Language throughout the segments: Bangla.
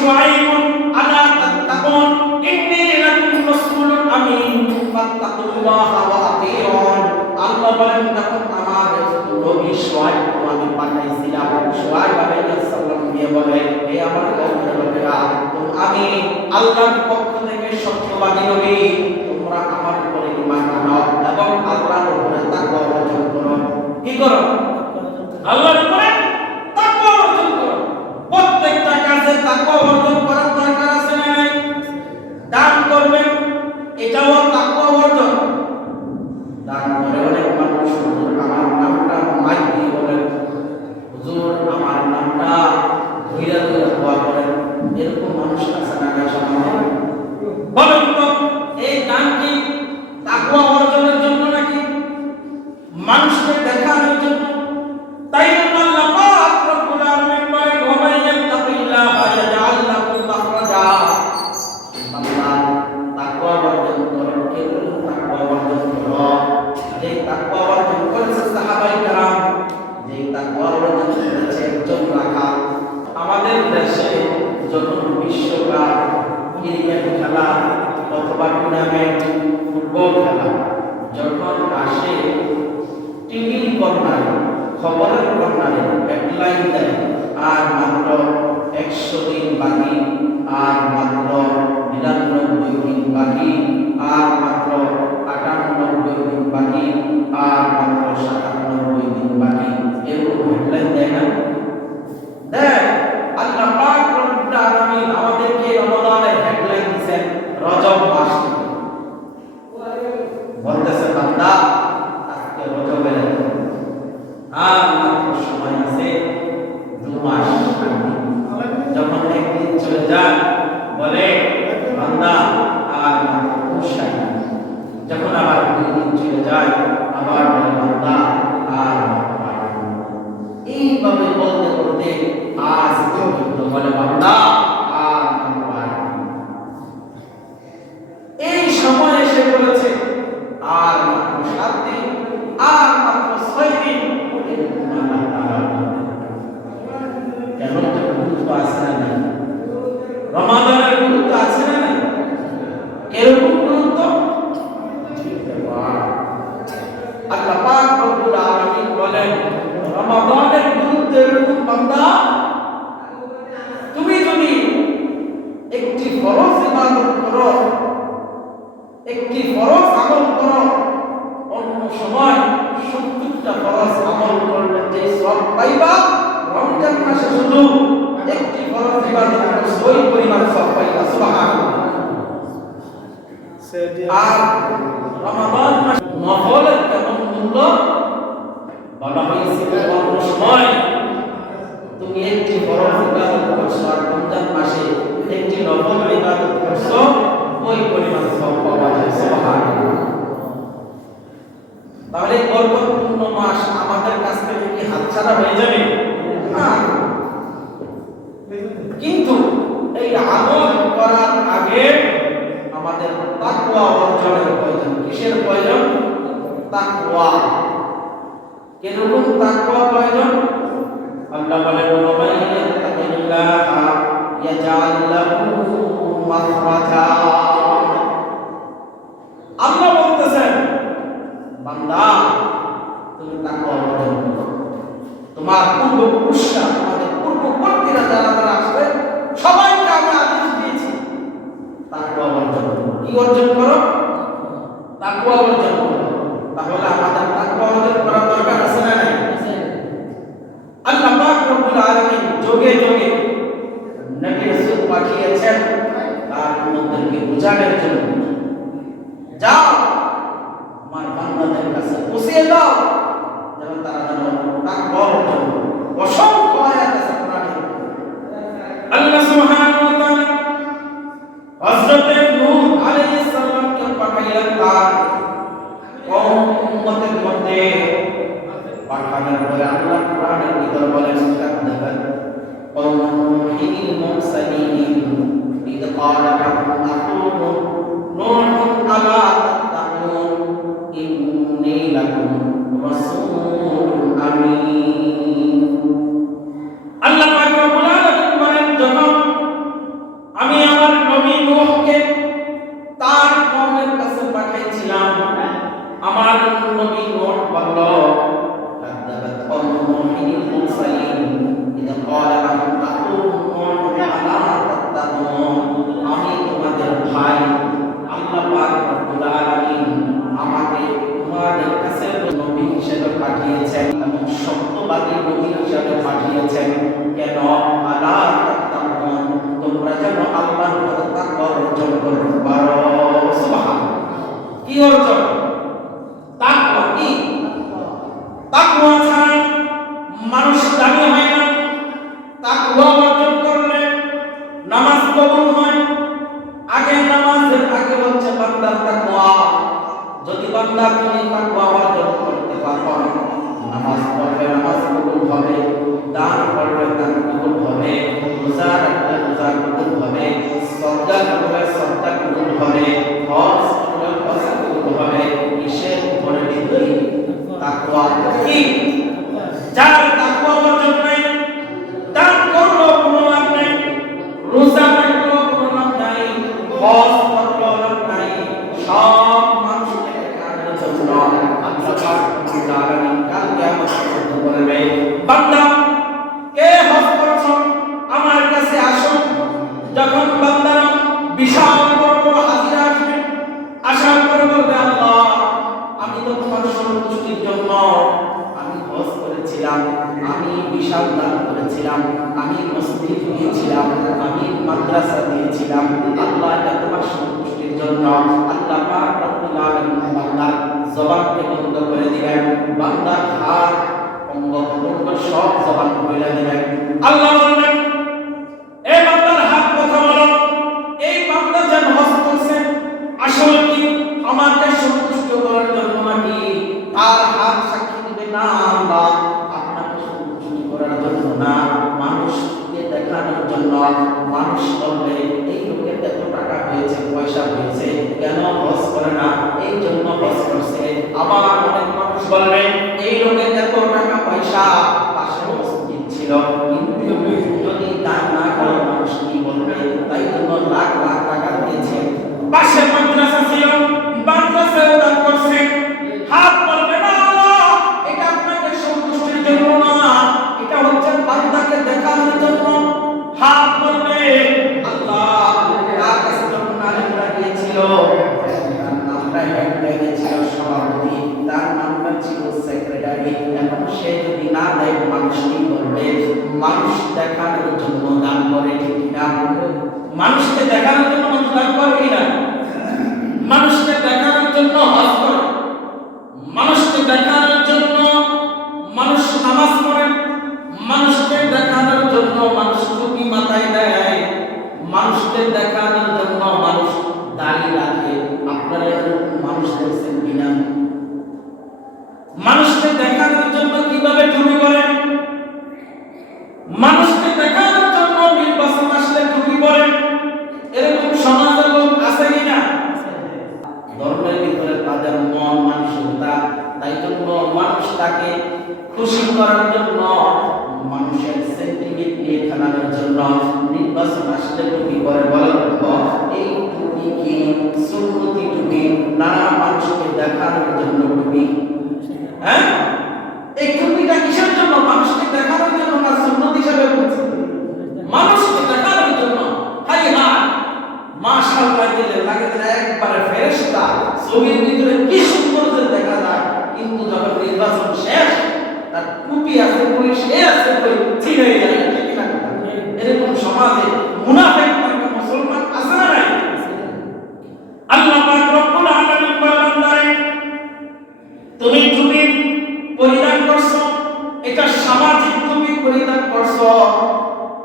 শুআইবুন আলা তাত্তাকুন ইন্নী লাকুম রাসূলুন আমিন ফাত্তাকুল্লাহা ওয়া আতিউন। আল্লাহ বলেন তখন আমার নবী শুআইব আমি পাঠাইছিলাম। শুআইব আলাইহিস সালাম দিয়ে বলে হে আমার কওমের লোকেরা, আমি আল্লাহর পক্ষ থেকে সত্যবাদী নবী, তোমরা আমার উপরে ঈমান আনো এবং আল্লাহর উপরে তাকওয়া অর্জন করো। কি করো? আল্লাহর উপরে তাকওয়া অর্জন করো। প্রত্যেকটা কাজে তাকওয়া অর্জন করার দরকার আছে না নাই? দান করবেন, এটাও তাকওয়া অর্জন। দান করে অনেক মানুষ হুজুর আমার নামটা মাইক দিয়ে বলেন, হুজুর আমার নামটা ধীরে ধীরে দোয়া করেন, এরকম মানুষ আছে না নাই সমাজে? বলেন তো এই দান কি তাকওয়া অর্জনের জন্য নাকি মানুষকে দেখানোর জন্য? তাই আল্লাহ পাক রব্বুল আলামিন বলেন ওয়া মান ইয়াত্তাকিল্লাহা ইয়াজআল লাহু মাখরাজা। বান্দা তাকওয়া অর্জন করো, কেউ তাকওয়া অর্জন করো। যে তাকওয়া অর্জন করেছে সাহাবায়ে কেরাম, যে তাকওয়া অর্জন করেছে একজন রাখা। আমাদের দেশে যখন বিশ্বকাপ ক্রিকেট খেলা অথবা টুর্নামেন্ট ফুটবল খেলা যখন আসে, টিভির কর্নারে খবরের কর্নারে হেডলাইন দেয় আর মাত্র 100 দিন বাকি, আর মাত্র 99 দিন বাকি, আর মাত্র 98 দিন বাকি, আর মাত্র 97 দিন বাকি, এরকম হেডলাইন দেয় না? দেখ আল্লাহ পাক রব্বুল আলামিন আমাদেরকে রমাদানের হেডলাইন দিয়েছেন রজব মাস থেকে। বলতেছে বান্দা আজকে রজবের আর মাত্র সময় আছে 2 মাস। যখন একদিন চলে যায় বলে বান্দা আর মাত্র 2 মাস। যখন আবার 2 দিন চলে যায় আবার বলে বান্দা আর মাত্র 8 দিন। এইভাবে বলতে বলতে আজ পর্যন্ত বলে বান্দা আর মাত্র 8 দিন। এই সময় এসে বলেছে আর মাত্র 7 দিন, আর মাত্র 6 দিন। কেন তো গুরুত্ব আছে না নাই? রমাদানের গুরুত্ব আছে না নাই? এরকম গুরুত্ব আল্লাহ পাক রব্বুল আলামিন বলেন রমাদানের গুরুত্ব এরকম বান্দা, তুমি যদি একটি ফরজ ইবাদত করো, একটি ফরজ আমল করো, অন্য সময় 70টা ফরজ আমল করলে যে সওয়াব পাইবা, রমজান মাসে শুধু একটি ফরজ ইবাদত করলে ওই পরিমাণ সওয়াব পাইবা। সুবহানাল্লাহ। আর রমাদান মাসে নফলের কেমন মূল্য বলা হয়েছে? অন্য সময় তুমি একটি ফরজ ইবাদত করছো আর রমজান মাসে একটি নফল ইবাদত করছো, ওই পরিমাণ সওয়াব পাওয়া যায়। সুবহানাল্লাহ। তাহলে বরকতপূর্ণ মাস আমাদের কাছ থেকে কি হাতছাড়া হয়ে যাবে? না। কিন্তু এই আমল করার আগে আমাদের তাকওয়া অর্জনের প্রয়োজন। কিসের প্রয়োজন? তাকওয়া। কিরকম তাকওয়া প্রয়োজন? আল্লাহ বলেন ওয়া মান ইয়াত্তাকিল্লাহা ইয়াজআল লাহু মাখরাজা। আল্লাহ বলতেছেন বান্দা তুমি তাকওয়া অর্জন করো। তোমার পূর্বপুরুষরা, তোমাদের পূর্ববর্তীরা যারা যারা আসবে সবাইকে আমি আদেশ দিয়েছি তাকওয়া অর্জন করো। কি অর্জন করো? তাকওয়া অর্জন করো। তাহলে আমাদের তাকওয়া অর্জন করার দরকার আছে না নাই? আল্লাহ পাক রব্বুল আলামিন যোগে যোগে নবী রাসূল পাঠিয়েছেন তার উম্মতদেরকে বুঝানোর জন্য। যাও আমার বান্দাদের কাছে পৌঁছে দাও যেন তারা যেন তাকওয়া অর্জন করে। অসংখ্য আয়াত আছে কোরআনে। আল্লাহ সুবহানাহু ওয়া তাআলা হযরত নূহ আলাইহিস সালামকে পাঠাইলেন তার উম্মতের মধ্যে। পাঠানোর পরে আল্লাহ কোরআনের ভিতর বলেন কাযযাবাত কওমুল মুরসালিন ইদ ক্বালা লাহুম আখুহুম নূহুন আলা তাত্তাকুন ইন্নী লাকুম রোজা কবুল হবে, সদকা করলে সদকা কবুল হবে, হজ করলে হজ কবুল হবে। কিসের উপরে ভিত্তি? তাকওয়া। কি? যার তাকওয়া অর্জন নাই, দান করলো কোনো লাভ নাই, রোজা রাখলো কোনো লাভ নাই, হজ করলো লাভ নাই, সব মানুষকে দেখানোর জন্য আল্লাহ পাক রব্বুল আলামিন কাল কিয়ামত পর্যন্ত বলবে, বান্দা কে হজ করছো আমার কাছে আসো। যখন বান্দারা বিশাল বড় হাজিরা আসবে, আসার পরে বলবে, আল্লাহ আমি তো তোমার সন্তুষ্টির জন্য আমি হজ করেছিলাম, আমি বিশাল দান করেছিলাম, আমি মসজিদ দিয়েছিলাম, আমি মাদ্রাসা দিয়েছিলাম, আল্লাহ এটা তোমার সন্তুষ্টির জন্য। আল্লাহ পাক রব্বুল আলামিন বান্দার জবানকে বন্ধ করে দিবেন, বান্দার হাত অঙ্গ প্রত্যঙ্গ সব জবান খুলে দিবেন। আল্লাহ বলবেন, এই বান্দার হাত কথা বলো, এই বান্দা যে হজ করছে আসলে কি আমাকে সন্তুষ্ট করার জন্য নাকি? তার হাত সাক্ষী দিবে, না আল্লাহ আপনাকে সন্তুষ্ট করার জন্য না, মানুষকে দেখানোর জন্য। মানুষ বলবে, এই লোকের এত টাকা হয়েছে, পয়সা হয়েছে, কেন হজ করে না? এই জন্য হজ করছে। আবার অনেক মানুষ বলবে, এই লোকের এত টাকা পয়সা, পাশে মসজিদ ছিল, কিন্তু যদি দান না করে মানুষ কি বলবে? তাই জন্য লাখ লাখ টাকা দিয়েছে, পাশে মাদ্রাসা ছিল, মাদ্রাসায় দান করছে। হাত বলবে, না আল্লাহ এটা আপনাকে সন্তুষ্টির জন্য না, এটা হচ্ছে বান্দাকে দেখানোর জন্য। হাত বলবে, আল্লাহ তার কাছে যখন আলেমরা গিয়েছিল, তার নামটা একটা ছিল সভাপতি, তার নামটা ছিল সেক্রেটারি, এখন সে যদি না দেয় মানুষ কি করবে? মানুষ দেখানোর জন্য দান করে, ঠিক কিনা? মানুষকে দেখানোর জন্য মানুষ দান করে কিনা? মানুষকে দেখানোর জন্য হজ করে, মানুষকে দেখানোর জন্য মানুষ নামাজ পড়ে, মানুষকে দেখানোর জন্য মানুষ টুপি মাথায় দেয়, মানুষকে দেখানোর জন্য মানুষ দাড়ি রাখে। আপনারা মানুষ দেখছেন কিনা? মানুষকে দেখানোর জন্য কিভাবে টুপি করে, মানুষকে দেখানোর জন্য নির্বাচন আসলে টুপি পরে, এরকম সমাজের লোক আছে কিনা? ধর্মের ভিতরে তাদের মন মানসিকতা, তাই জন্য মানুষ তাকে খুশি করার জন্য, মানুষের সেন্টিমেন্ট নিয়ে খেলানোর জন্য নির্বাচন আসলে টুপি পরে। বলে এই টুপি কি সুন্নতি টুপি না মানুষকে দেখানোর জন্য টুপি? হ্যাঁ, এই টুপিটা কিসের জন্য? মানুষকে দেখানোর জন্য না সুন্নত হিসাবে বলছে? মানুষকে দেখানোর জন্য। হাই হ্যাঁ, মাশাআল্লাহ দিলে লাগে একবারে ফেরেশতা, ছবির ভিতরে কি সুন্দর যে দেখা যায়, কিন্তু যখন নির্বাচন শেষ তার টুপি আছে বলে সে আছে বলে চিনে যায়, ঠিক না? এরকম সমাজে মুনাফিক মানে মুসলমান আছে না নাই? আল্লাহ পাক রব্বুল আলামিন বলেন, তুমি টুপি পরিধান করছো, এটা সামাজিক টুপি পরিধান করছো,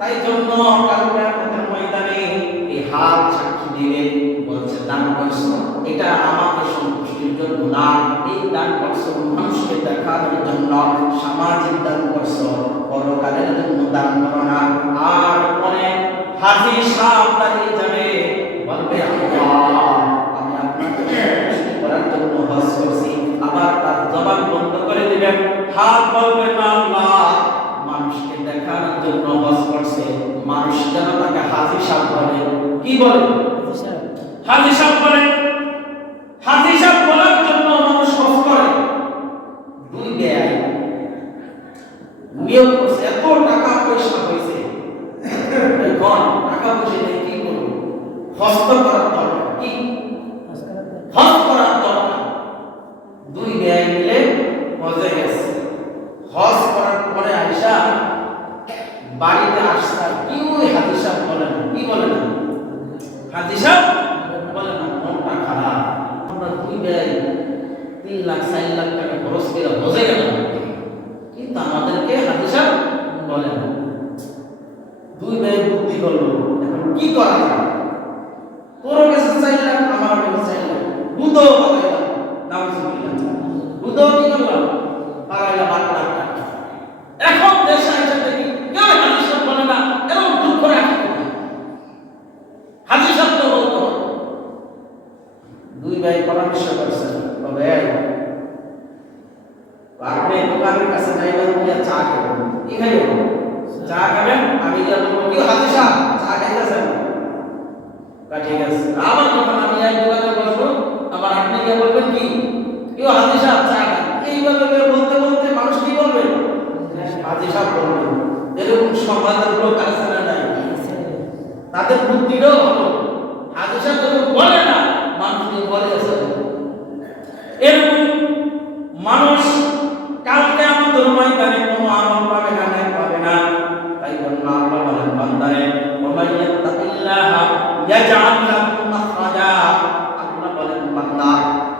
তাই জন্য কাল কিয়ামতের ময়দানে এই হাত সাক্ষী দিবে, বলছে দান করছো এটা আমাকে সন্তুষ্টির জন্য না, এই দান করছো মানুষকে দেখানোর জন্য, সামাজিক দান করছো, পরকালের জন্য দান করো না। আর অনেক হাজি সাহেব দাঁড়িয়ে যাবে, বলবে আল্লাহ আমি আপনাকে সন্তুষ্ট করার জন্য হজ করছি, আবার তার জবান বন্ধ করে দিবেন। হাত বলবে, না আল্লাহ মানুষকে দেখানোর জন্য হজ করছে, মানুষ যেন তাকে হাজি সাহেব বলে। কি বলে? হাজি সাহেব বলে। হাজি সাহেব বলার জন্য মানুষ হজ করে। দুই ব্যয় নিয়োগ করছে, এত টাকা পয়সা হয়েছে, এখন টাকা পয়সা নেই, কি করবো? হজ করার দরকার, কি হজ করার দরকার। দুই ব্যয় মিলে হজে গেছে, হজ করার পরে আইসা বাড়িতে আসছে, কি ওই হাজি সাহেব বলে না, কি বলে না? হাজি সাহেব বলে না, মনটা খারাপ, আমরা দুই ব্যয় 3 লাখ 4 লাখ টাকা খরচ করে হজে গেলাম, কিন্তু আমাদেরকে হাজি সাহেব বলে না। দুই ব্যয় বুদ্ধি করলো, এখন কি করা যায়? তোর কাছে 4 লাখ, আমার কাছে 4 লাখ, বুধো বাগাইলাম, নাউজুবিল্লাহ, বুধো কি করলাম? বাগাইলাম 8 লাখ টাকা। এখন দেশে এসে দেখি কেউ হাজি সাহেব বলে না, এরকম দুঃখ রাখে। হাদিস শব্দ বলতো দুই ভাই পরামর্শ করছেন তবে আপনি দোকানের কাছে যাইবেন বলে চা খাবেন কি খাইবেন চা খাবেন আমি যা বলবো কি হাদিস চা খাইতেছেন ঠিক আছে আবার যখন আমি যাই দোকানে বসবো আবার আপনি কি বলবেন কি কেউ হাদিস চা খান এইভাবে বলতে বলতে মানুষ কি বলবে হাদিস বলবে এরকম সমাজের লোক আছে না নাই তাদের বুদ্ধিটাও হলো হাদিস যখন বলে না মানুষ বলে আছে এরকম মানুষ কালকে আমাদের ময়দানে কোনো আমল পাবে না নাই পাবে না তাই জন্য আল্লাহ বলেন বান্দারে ওয়ামাইয়াত্তাকিল্লাহা ইয়াজআল লাহু মাখরাজা আল্লাহ বলেন বান্দা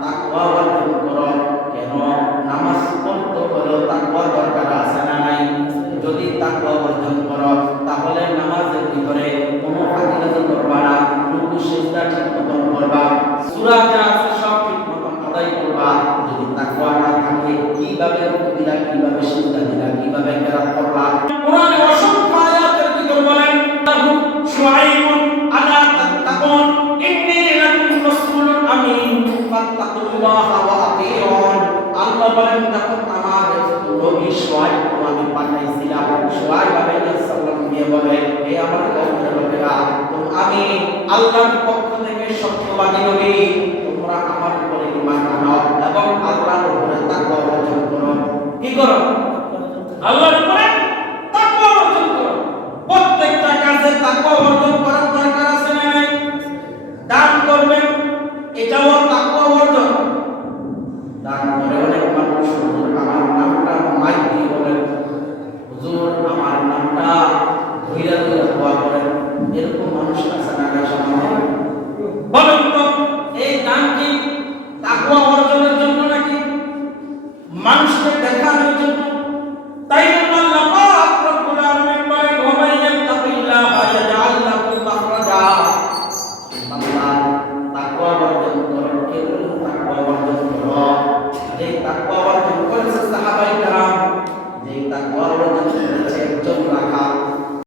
তাকওয়া অর্জন করো কেন নামাজ পড়তে হলো তাকওয়া দরকার আছে না নাই যদি তাকওয়া অর্জন করো তাহলে নামাজের ভিতরে কোনো ফাঁকিবাজি করবা না রুকু সিজদা ঠিকমতো করবা সূরা যা আছে সব ঠিকমতো আদায় করবা যদি তাকওয়া না থাকে কিভাবে রুকু দিলা কিভাবে সিজদা দিলা কিভাবে কেরাত করলা কোরআনে অসংখ্য আয়াতের ভিতর বলেন শুআইবুন আলা তাত্তাকুন ইন্নী লাকুম রাসূলুন আমিন ফাত্তাকুল্লাহা ওয়া আতিউন আল্লাহ বলেন যখন আমার নবী শুআইব আমি পাঠাইছিলাম শুআইব আলাইহিস সালাম দিয়ে বলে হে আমার কওমের লোকেরা আমি আল্লাহর পক্ষ থেকে সত্যবাদী নবী তোমরা আমার উপরে ঈমান আনো এবং আল্লাহর উপরে তাকওয়া অর্জন করো কি করো আল্লাহর উপরে তাকওয়া অর্জন করো প্রত্যেকটা কাজে তাকওয়া অর্জন করার দরকার আছে না নাই দান করবেন এটাও তাকওয়া অর্জন দান করে অনেক মানুষ আমার নামটা মাইক দিয়ে বলেন হুজুর আমার নামটা ধীরে ধীরে দোয়া করেন এরকম মানুষ আছে না নাই সমাজে বলেন তো এই দান কি তাকওয়া অর্জনের জন্য নাকি মানুষকে দেখানোর জন্য